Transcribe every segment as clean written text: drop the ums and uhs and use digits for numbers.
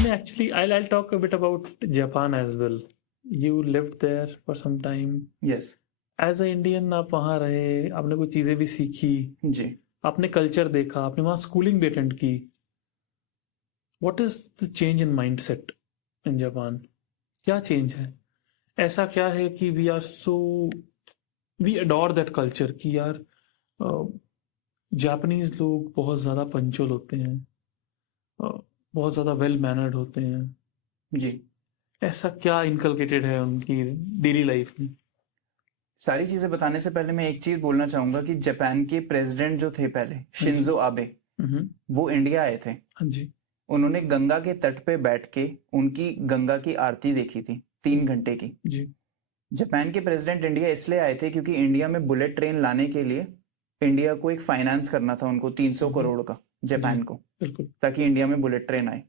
आपने actually I'll talk a bit about Japan as well. You lived there for some time. Yes As a Indian आप वहाँ रहे, आपने कुछ चीज़ें भी सीखी, जी। आपने कल्चर देखा, आपने वहाँ स्कूलिंग भी अटेंड की. What is the change in mindset in Japan? क्या चेंज है? ऐसा क्या है कि we adore that culture कि यार जापानीज लोग बहुत ज़्यादा पंचुअल होते हैं, बहुत ज़्यादा वेल मैनर्ड होते हैं. जी, ऐसा क्या इनकलकेटेड है उनकी डेली लाइफ में? सारी चीजें बताने से पहले मैं एक चीज बोलना चाहूंगा कि जापान के प्रेसिडेंट जो थे पहले, शिंजो आबे, वो इंडिया आए थे। हाँ जी. उन्होंने गंगा के तट पे बैठ के उनकी गंगा की आरती देखी थी 3 घंटे की। जी. जापान के प्रेसिडेंट इंडिया इसलिए आए थे क्योंकि इंडिया में बुलेट ट्रेन लाने के लिए इंडिया को एक फाइनेंस करना था उनको 300 करोड़ का, जापान को, बिल्कुल. ताकि इंडिया में बुलेट ट्रेन आए।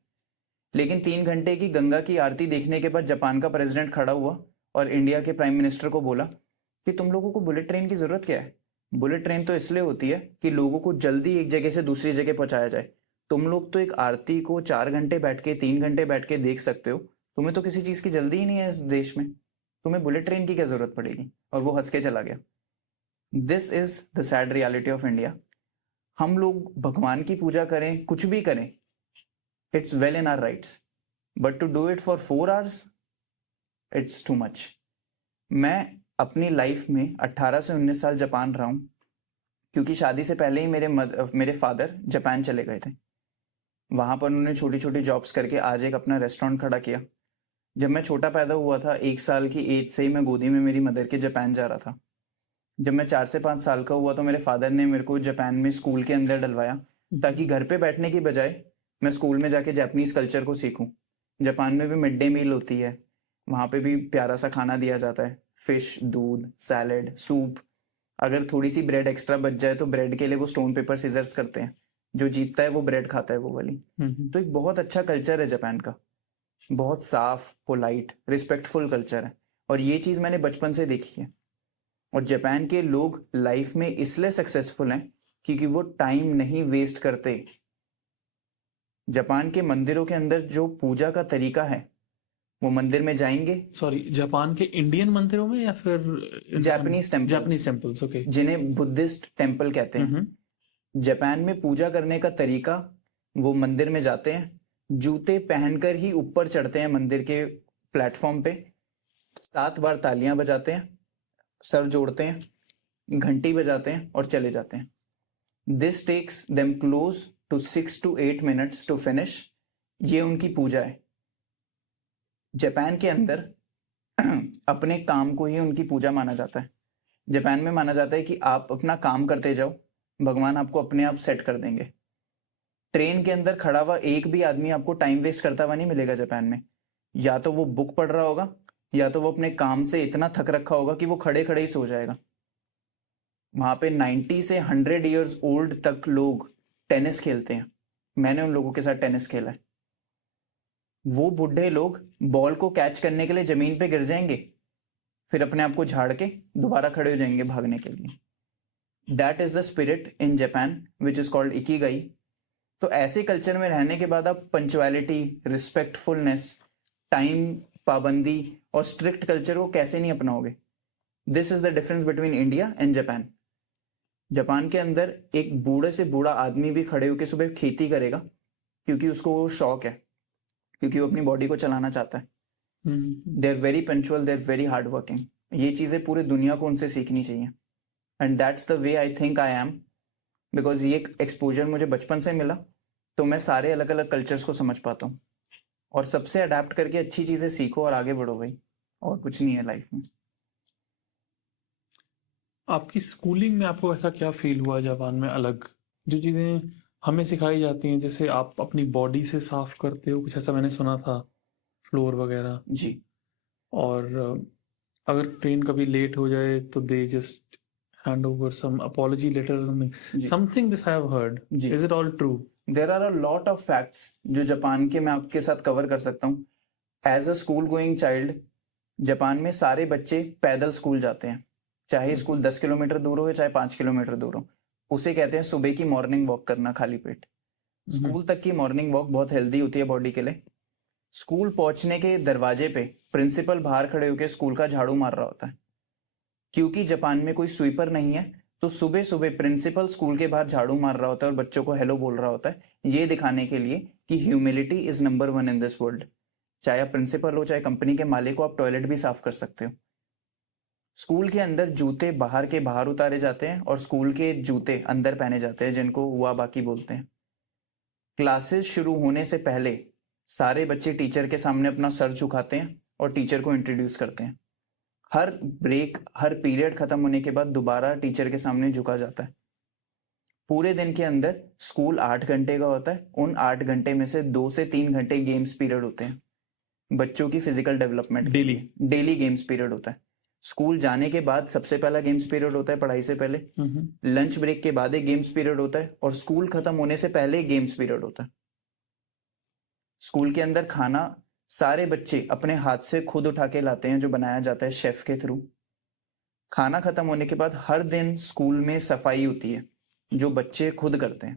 लेकिन 3 घंटे की गंगा की आरती देखने के बाद जापान का प्रेसिडेंट खड़ा हुआ और इंडिया के प्राइम मिनिस्टर को बोला कि तुम लोगों को बुलेट ट्रेन की जरूरत क्या है? बुलेट ट्रेन तो इसलिए होती है कि लोगों को जल्दी एक जगह से दूसरी जगह पहुंचाया जाए। तुम लोग तो एक आरती को 4 घंटे बैठ के, 3 घंटे बैठ के देख सकते हो। तुम्हें तो किसी चीज की जल्दी ही नहीं है इस देश में, तुम्हें बुलेट ट्रेन की क्या जरूरत पड़ेगी? और वो हंस के चला गया। This is the sad reality of India. हम लोग भगवान की पूजा करें, कुछ भी करें, it's well in our rights, but to do it for 4 hours, it's too much. मैं अपनी लाइफ में 18 से 19 साल जापान रहा हूं, क्योंकि शादी से पहले ही मेरे फादर जापान चले गए थे। वहां पर उन्होंने छोटी छोटी जॉब्स करके आज एक अपना रेस्टोरेंट खड़ा किया। जब मैं छोटा पैदा हुआ था, 1 साल की एज से ही मैं गोदी में मेरी मदर के जापान जा रहा था। जब मैं 4 से 5 साल का हुआ तो मेरे फादर ने मेरे को जापान में स्कूल के अंदर डलवाया, ताकि घर पे बैठने की बजाय मैं स्कूल में जाके जापानीज कल्चर को सीखूं। जापान में भी मिड डे मील होती है, वहां पे भी प्यारा सा खाना दिया जाता है, फिश, दूध, सैलेड, सूप। अगर थोड़ी सी ब्रेड एक्स्ट्रा बच जाए तो ब्रेड के लिए वो स्टोन पेपर सीजर्स करते हैं, जो जीतता है वो ब्रेड खाता है, वो वाली। तो एक बहुत अच्छा कल्चर है जापान का, बहुत साफ, पोलाइट, रिस्पेक्टफुल कल्चर है, और ये चीज मैंने बचपन से देखी है। और जापान के लोग लाइफ में इसलिए सक्सेसफुल हैं क्योंकि वो टाइम नहीं वेस्ट करते। जापान के मंदिरों के अंदर जो पूजा का तरीका है, वो मंदिर में जाएंगे, सॉरी, जापान के इंडियन मंदिरों में या फिर Japanese temples, Japanese temples, okay, जिन्हें बुद्धिस्ट टेम्पल कहते हैं। जापान में पूजा करने का तरीका, वो मंदिर में जाते हैं, जूते पहनकर ही ऊपर चढ़ते हैं मंदिर के प्लेटफॉर्म पे, 7 बार तालियां बजाते हैं, सर जोड़ते हैं, घंटी बजाते हैं और चले जाते हैं। This takes them close to 6 to 8 minutes to finish. ये उनकी पूजा है। जापान के अंदर अपने काम को ही उनकी पूजा माना जाता है। जापान में माना जाता है कि आप अपना काम करते जाओ, भगवान आपको अपने आप सेट कर देंगे। ट्रेन के अंदर खड़ा हुआ एक भी आदमी आपको टाइम वेस्ट करता हुआ नहीं मिलेगा जापान में। या तो वो बुक पढ़ रहा होगा, या तो वो अपने काम से इतना थक रखा होगा कि वो खड़े खड़े ही सो जाएगा। वहां पे 90 से 100 years ओल्ड तक लोग टेनिस खेलते हैं। मैंने उन लोगों के साथ टेनिस खेला है। वो बुढ़े लोग बॉल को कैच करने के लिए जमीन पे गिर जाएंगे, फिर अपने आप को झाड़ के दोबारा खड़े हो जाएंगे भागने के लिए। That is the spirit in Japan which is called Ikigai. तो ऐसे कल्चर में रहने के बाद आप पंचुअलिटी, रिस्पेक्टफुलनेस, टाइम पाबंदी और स्ट्रिक्ट कल्चर को कैसे नहीं अपनाओगे? This is the difference between India and Japan. Japan के अंदर एक बूढ़े से बूढ़ा आदमी भी खड़े होकर सुबह खेती करेगा, क्योंकि उसको वो शौक है, क्योंकि वो अपनी बॉडी को चलाना चाहता है। They are very punctual, they are very hard working. ये चीजें पूरी दुनिया को उनसे सीखनी चाहिए, and that's the way I think I am, because ये एक्सपोजर मुझे बचपन से मिला, तो मैं सारे अलग अलग कल्चर्स को समझ पाता हूँ, और सबसे अडेप्ट करके अच्छी चीजें सीखो और आगे बढ़ो भाई, और कुछ नहीं है लाइफ में। आपकी स्कूलिंग में आपको ऐसा क्या फील हुआ जापान में अलग, जो चीज़ें हमें सिखाई जाती हैं? जैसे आप अपनी बॉडी से साफ करते हो, कुछ ऐसा मैंने सुना था, फ्लोर वगैरह जी। और अगर ट्रेन कभी लेट हो जाए तो they just hand over some apology letter, something this I have heard. Is it all true? There are a lot of facts जो जापान के मैं आपके साथ कवर कर सकता हूँ। As a school going child, Japan में सारे बच्चे पैदल स्कूल जाते हैं, चाहे स्कूल 10 किलोमीटर दूर हो चाहे 5 किलोमीटर दूर हो। उसे कहते हैं सुबह की मॉर्निंग वॉक करना खाली पेट। स्कूल तक की मॉर्निंग वॉक बहुत हेल्दी होती है बॉडी के लिए। स्कूल पहुंचने के दरवाजे पे प्रिंसिपल बाहर खड़े होकर स्कूल का झाड़ू मार रहा होता है। क्योंकि जापान में कोई स्वीपर नहीं है, तो सुबह सुबह प्रिंसिपल स्कूल के बाहर झाड़ू मार रहा होता है और बच्चों को हेलो बोल रहा होता है, ये दिखाने के लिए कि humility is number 1 in this world. चाहे आप प्रिंसिपल हो, चाहे कंपनी के मालिक हो, आप टॉयलेट भी साफ कर सकते हो। स्कूल के अंदर जूते बाहर के बाहर उतारे जाते हैं और स्कूल के जूते अंदर पहने जाते हैं, जिनको हुआ बाकी बोलते हैं। क्लासेस शुरू होने से पहले सारे बच्चे टीचर के सामने अपना सर झुकाते हैं और टीचर को इंट्रोड्यूस करते हैं। हर ब्रेक, हर पीरियड खत्म होने के बाद दोबारा टीचर के सामने झुका जाता है। पूरे दिन के अंदर स्कूल 8 घंटे का होता है। उन 8 घंटे में से 2 से 3 घंटे गेम्स पीरियड होते हैं, बच्चों की physical development. Daily games period होता है। स्कूल जाने के बाद सबसे पहला गेम्स पीरियड होता है पढ़ाई से पहले, लंच ब्रेक के बाद एक गेम्स पीरियड होता है और स्कूल खत्म होने से पहले गेम्स पीरियड होता है। स्कूल के अंदर खाना सारे बच्चे अपने हाथ से खुद उठा के लाते हैं, जो बनाया जाता है शेफ के थ्रू। खाना खत्म होने के बाद हर दिन स्कूल में सफाई होती है, जो बच्चे खुद करते हैं।